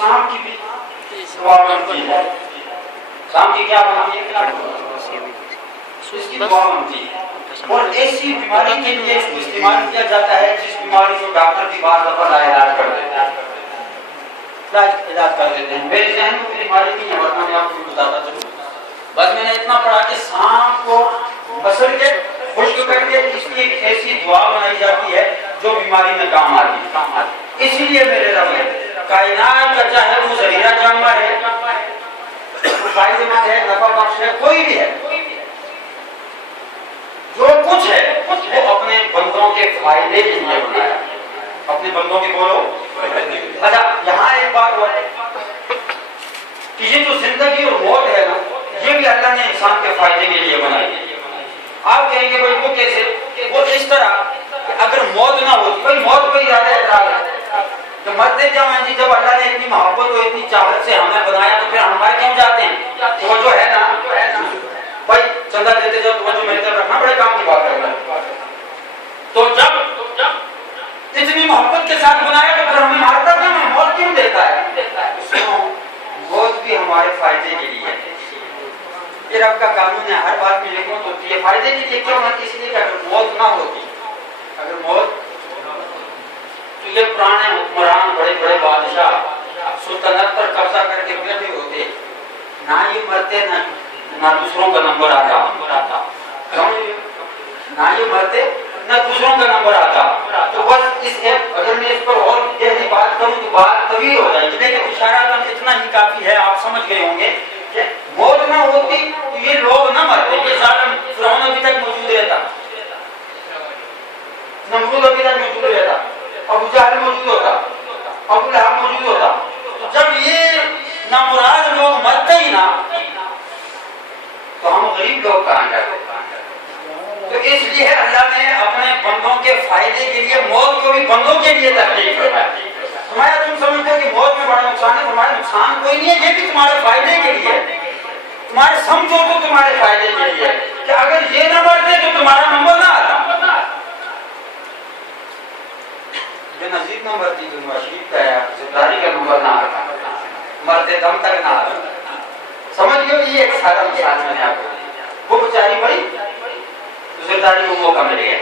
سانپ کی بھی دعا بنتی ہے. سانپ کی کیا بنتی ہے؟ اس کی دعا بنتی ہے. اور ایسی بیماری کے لیے اس کو استعمال کیا جاتا ہے جس بیماری کو ڈاکٹر بھی بعض دفعہ علاج کر دیتے ہیں. علاج کر دیتے ہیں. میرے ذہن میں بیماری نہیں ہے ورنہ میں آپ کو بتاتا چلوں. بس میں نے اتنا پڑھا کہ سانپ کو مسل کے خشک کر کے اس کی ایک ایسی دعا بنائی جاتی ہے جو بیماری میں کام آتی ہے. اسی لیے میرے رب نے کائنات کا چاہے وہ زہریلا جانور ہے، فائدے مند ہے، نفع بخش ہے، کوئی بھی ہے، جو کچھ ہے وہ اپنے بندوں کے فائدے کے لیے بنایا. اپنے بندوں کے بولو. اچھا یہاں ایک بات ہوا ہے کہ یہ جو زندگی اور موت ہے نا، یہ بھی اللہ نے انسان کے فائدے کے لیے بنائی. آپ کہیں گے بھائی وہ کیسے؟ وہ اس طرح کہ اگر موت نہ ہوتی، بھائی موت کوئی زیادہ اعتراض ہے تو مرتے کیا ہیں جی؟ جب اللہ نے اتنی محبت اور اتنی چاہت سے ہمیں بنایا تو پھر ہم مر کیوں جاتے ہیں؟ وہ جو ہے نا بھائی چندہ دیتے جب توجہ میری طرف رکھنا، بڑے کام کی بات کر رہا ہے. تو جب اتنی محبت کے ساتھ بنایا تو پھر ہمیں مارتا کیوں ہے؟ موت کیوں دیتا ہے؟ سنو، موت بھی ہمارے فائدے کے لیے ہے. یہ رب کا قانون ہے. ہر بات میں حکمت ہوتی ہے. فائدے کے لیے کیوں ہوتی؟ اس لیے کہ اگر موت نہ ہوتی، اگر موت تو یہ پرانے حکمران، بڑے بڑے بادشاہ سلطنت پر قبضہ کر کے بیٹھے ہوتے، نہ یہ مرتے نہ دوسروں کا نمبر آتا، نہ یہ مرتے نہ دوسروں کا نمبر آتا. تو بس اس اگر میں اس پر اور گہری بات کروں تو بات طویل ہو جائے گی، لیکن اشارہ اتنا ہی کافی ہے. آپ سمجھ گئے ہوں گے کہ موت نہ ہوتی تو یہ لوگ نہ مرتے. یہ ظالم فرعون ابھی تک موجود رہتا، نمرود ابھی تک موجود رہتا، ابو جہل موجود ہوتا، ابو لہب موجود ہوتا. جب یہ نامراد لوگ مرتے ہی نہ تو ہم غریب لوگ کہاں جاتے؟ تو اس لیے اللہ نے اپنے بندوں کے فائدے کے لیے موت کو بھی بندوں کے لیے تخلیق فرمایا. فرمایا تم سمجھتے ہو کہ موت میں بڑا نقصان ہے، فرمایا نقصان کوئی نہیں ہے، یہ بھی تمہارے فائدے کے لیے ہے. تمہارے سمجھو تو تمہارے فائدے کے لیے کہ اگر یہ نہ مرتے تو تمہارا نمبر نہ آتا. جو نصیب نہ مرتی جو شریف کا ہے زندگی کا نمبر نہ آتا، مرتے دم تک نہ آتا. سمجھ گئے؟ یہ ایک سادہ مثال میں نے آپ کو دی. وہ بیچاری بڑی زندگی کو موقع مل گیا.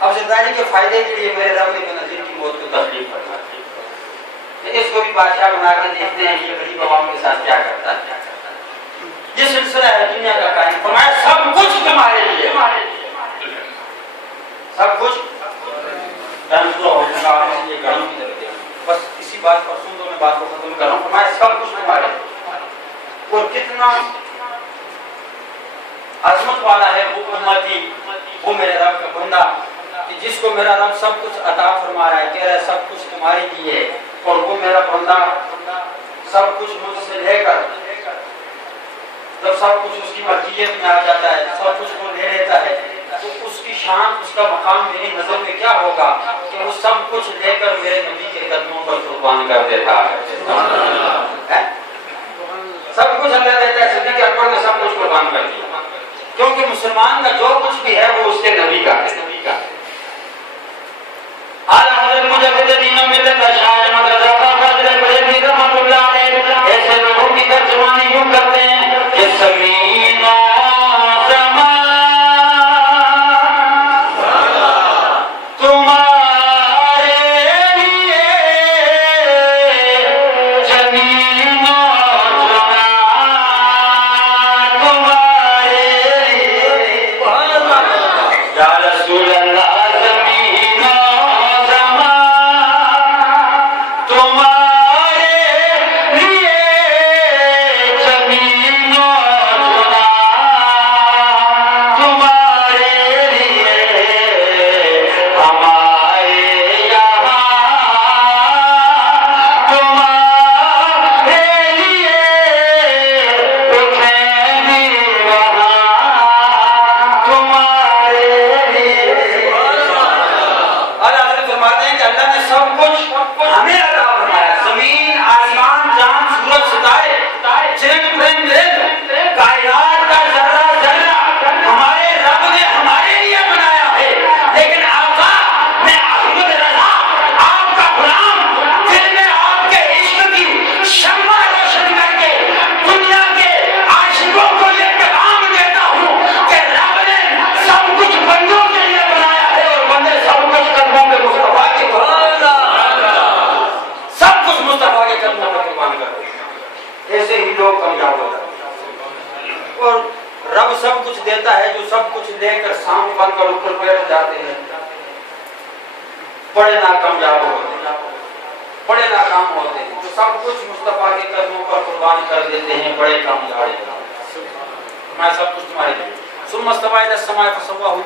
اب زندگی کے فائدے کے لیے میرے رب نے نظیر کی موت کو تخلیق کرنا. اس کو بھی بادشاہ بنا کے دیکھتے ہیں یہ غریب عوام کے ساتھ کیا کرتا ہے. یہ سلسلہ ہے دنیا کا قائم. فرمایا سب کچھ تمہارے لیے، سب کچھ. بس اسی بات پر سن دو، میں بات کو ختم کر رہا ہوں. فرمایا سب کچھ تمہارے. اور کتنا عظمت والا ہے وہ امتی، وہ میرے رب کا بندہ کہ جس کو میرا رب سب کچھ عطا فرما رہا ہے، کہہ رہا ہے سب کچھ تمہارے لیے. اور وہ میرا بندہ سب کچھ مجھ سے لے کر جب سب کچھ اس کی ملکیت میں آ جاتا ہے، سب کچھ وہ لے لیتا ہے، تو اس کی شان، اس کا مقام میری نظر میں کیا ہوگا کہ وہ سب کچھ لے کر میرے نبی کے قدموں پر قربان کر دیتا ہے. سب کچھ اللہ دیتا ہے. صدیق اکبر نے سب کچھ قربان کر دیا کیونکہ مسلمان کا جو کچھ بھی ہے وہ اس کے نبی کا ہے. اعلیٰ حضرت مجدد دین و ملت شاہ احمد رضا فاضل بریلوی رحمۃ اللہ علیہ ایسے لوگوں کی ترجمانی یوں کرتے ہیں کہ زمین آسمان تمہارے لیے، زمین آسمان تمہارے لیے، یا رسول ایسے ہی لوگ کامیاب ہو جاتے ہیں۔ اور رب سب کچھ دیتا ہے، جو سب کچھ لے کر سانپ بن کر اوپر بیٹھ جاتے ہیں، بڑے ناکامیاب ہوتے ہیں، بڑے ناکام ہوتے ہیں۔ جو سب کچھ مصطفیٰ کے قدموں پر قربان کر دیتے ہیں، بڑے کامیاب ہوتے ہیں۔ میں سب کچھ تمہارے لیے۔ ثم استوى إلى السماء فسواهن،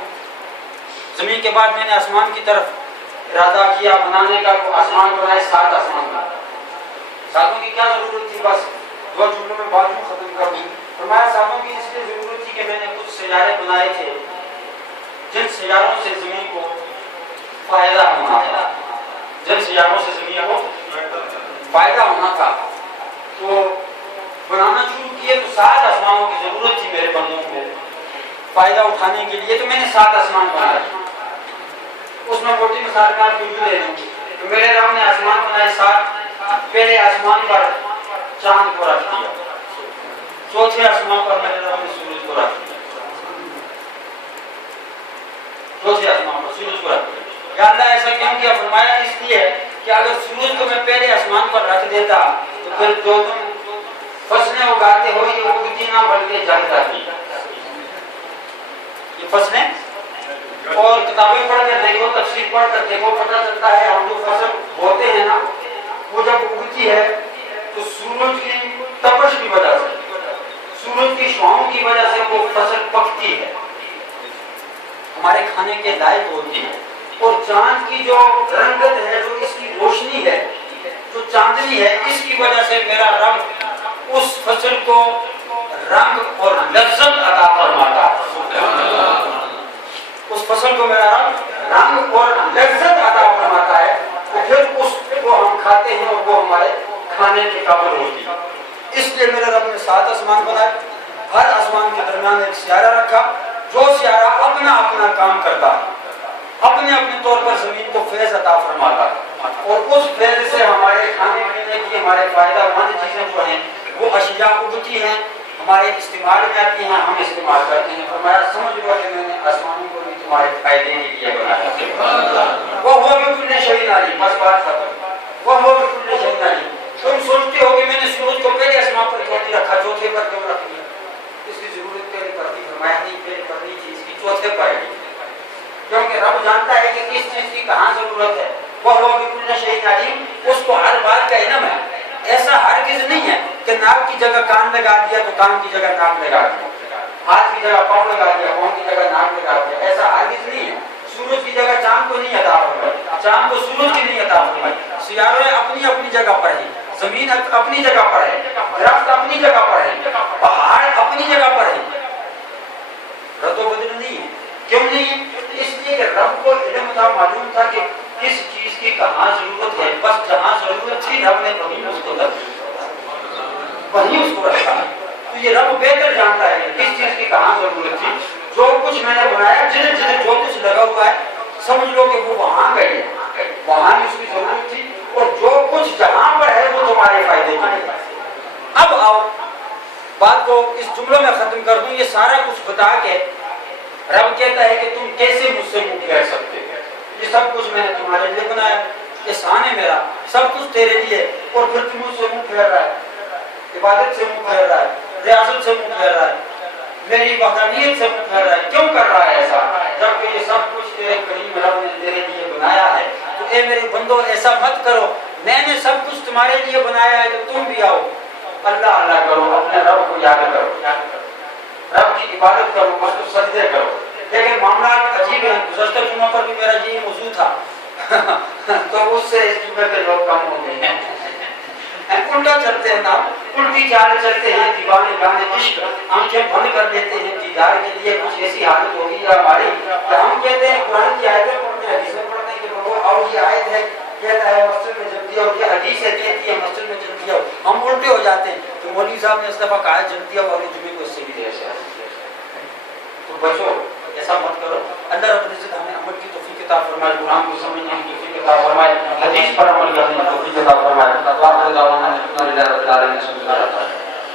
زمین کے بعد میں نے آسمان کی طرف ارادہ کیا بنانے کا، وہ آسمان بنائے، 7 آسمان بنائے۔ ساتوں کی کیا ضرورت تھی؟ بس 2 جملوں میں بات کو ختم کر دوں۔ فرمایا ساتوں کی اس لیے ضرورت تھی کہ میں نے کچھ سیارے بنائے تھے جن سیاروں سے زمین کو فائدہ ہونا تھا، جن سیاروں سے زمین کو فائدہ ہونا تھا، تو بنانا شروع کیے تو 7 آسمانوں کی ضرورت تھی میرے بندوں کو فائدہ اٹھانے کے لیے، تو میں نے 7 آسمان بنائے۔ اس میں موٹی مثال میں آپ کو دے دوں کہ میرے رب نے آسمان بنائے 7۔ پہلے آسمان پر چاند کو رکھ دیا، چوتھے آسمان پر میرے رب نے سورج کو رکھ دیا، چوتھے آسمان پر سورج کو رکھ دیا۔ یا اللہ ایسا کیوں کیا؟ فرمایا اس لیے کہ اگر سورج کو میں پہلے آسمان پر رکھ دیتا تو پھر جو تم فصلیں اگاتے ہو یہ اگتی نہ بلکہ جل جاتی۔ یہ فصلیں اور کتابیں پڑھ کر دیکھو، تفسیر پڑھ کر دیکھو، پتہ چلتا ہے ہم جو فصل بوتے ہیں نا، وہ جب اگتی ہے تو سورج کی تپش کی وجہ سے، سورج کی شعاؤں کی وجہ سے وہ فصل پکتی ہے، ہمارے کھانے کے لائق ہوتی ہے۔ اور چاند کی جو رنگت ہے، جو اس کی روشنی ہے، جو چاندنی ہے، اس کی وجہ سے میرا رب اس فصل کو رنگ اور لذت عطا فرماتا ہے، اس فصل کو میرا رب رنگ اور لذت عطا فرماتا ہے، تو پھر اس کو ہم کھاتے ہیں اور وہ ہمارے کھانے کے قابل ہوتی ہے۔ اس لیے میرے رب نے 7 آسمان بنائے، ہر آسمان کے درمیان ایک سیارہ رکھا، جو سیارہ اپنا اپنا کام کرتا ہے، اپنے اپنے طور پر زمین کو فیض عطا فرماتا ہے، اور اس فیض سے ہمارے کھانے پینے کی، ہمارے فائدہ مند چیزیں جو ہیں وہ اشیاء اگتی ہیں، ہمارے استعمال میں آتی ہیں، ہم استعمال کرتے ہیں۔ فرمایا سمجھ لو کہ میں نے آسمانوں کو بھی تمہارے فائدے کے لیے بنایا۔ وہ ہو بکل شیء علیم، بس بات ختم۔ وہ ہو بکل شیء علیم۔ تم سوچتے ہو کہ میں نے سورج کو پہلے آسمان پر کیوں نہیں رکھا، چوتھے پر کیوں رکھ دیا؟ اس کی ضرورت پہلے پڑتی، فرمایا نہیں پہلے پڑنی تھی، اس کی چوتھے پر ہے، کیونکہ رب جانتا ہے کہ کس چیز کی کہاں ضرورت ہے۔ وہ ہو بکل شیء علیم، اس کو ہر بات کا علم ہے۔ ایسا ہرگز نہیں ہے کہ ناک کی جگہ کان لگا دیا تو کان کی جگہ ناک لگا دیا، ہاتھ کی جگہ پاؤں لگا دیا، پاؤں کی جگہ ناک لگا دیا، ایسا ہرگز نہیں ہے۔ سورج کی جگہ چاند کو نہیں عطا فرمائی، چاند کو سورج کی نہیں عطا فرمائی، سیارے اپنی اپنی جگہ پر ہیں، زمین اپنی جگہ پر ہے، درخت اپنی جگہ پر ہے، پہاڑ اپنی جگہ پر ہے، رد و بدل نہیں ہے۔ کیوں نہیں ہے؟ اس لیے کہ رب کو علم تھا، معلوم تھا کہ کس چیز کی کہاں ضرورت ہے، بس جہاں ضرورت تھی رب نے وہیں اس کو رکھا۔ تو یہ رب بہتر جانتا ہے کہ کس چیز کی کہاں ضرورت تھی۔ جو کچھ میں نے بنایا، جدھر جدھر جو کچھ لگا ہوا ہے، سمجھ لو کہ وہ وہاں گئی ہے، وہاں اس کی ضرورت تھی، اور جو کچھ جہاں پر ہے وہ تمہارے فائدے کے لیے۔ اب آؤ بات کو اس جملوں میں ختم کر دوں۔ یہ سارا کچھ بتا کے رب کہتا ہے کہ تم کیسے مجھ سے منہ پھیر سکتے ہو؟ یہ سب کچھ میں نے تمہارے لیے بنایا، احسان ہے میرا، سب کچھ تیرے لیے، اور پھر تم مجھ سے منہ پھیر رہا ہے، عبادت سے منہ پھیر رہا ہے، ریاضت سے منہ پھیر رہا ہے، میری وحدانیت سے منہ پھیر رہا ہے۔ کیوں کر رہا ہے ایسا؟ جبکہ یہ سب کچھ تیرے کریم رب نے تیرے لیے بنایا ہے۔ تو اے میرے بندو ایسا مت کرو، میں نے سب کچھ تمہارے لیے بنایا ہے، تو تم بھی آؤ اللہ اللہ کرو، اپنے رب کو یاد کرو، رب کی عبادت کرو، اس کو سجدے کرو۔ لیکن معاملات عجیب ہیں۔ گزشتہ جمعہ پر بھی میرا یہی موضوع تھا تو اس سے اس جمعے کے لوگ کم ہو گئے ہیں، الٹا چلتے ہیں نا، الٹی چال چلتے ہیں، دیوانے گانے عشق، آنکھیں بند کر لیتے ہیں دیدار کے لیے۔ کچھ ایسی حالت ہوگی ہماری کہ ہم کہتے ہیں قرآن کی آیتیں پڑھتے ہیں، حدیثیں پڑھتے ہیں کہ لوگوں اور یہ آیت ہے کہتا ہے مسجد میں جلدی آؤ، یہ حدیث ہے کہتی ہے مسجد میں جلدی آؤ، ہم الٹے ہو جاتے ہیں۔ تو مولوی صاحب نے اس دفعہ کہا جلدی آؤ، اور جمعے کو اس سے بھی دیر سے تو بچو، ایسا مت کرو۔ اللہ رب العزت ہمیں عمل کی توفیق عطا فرمائے، قرآن کو سمجھنے کی توفیق عطا فرمائے، حدیث پر عمل کرنے کی توفیق عطا فرمائے۔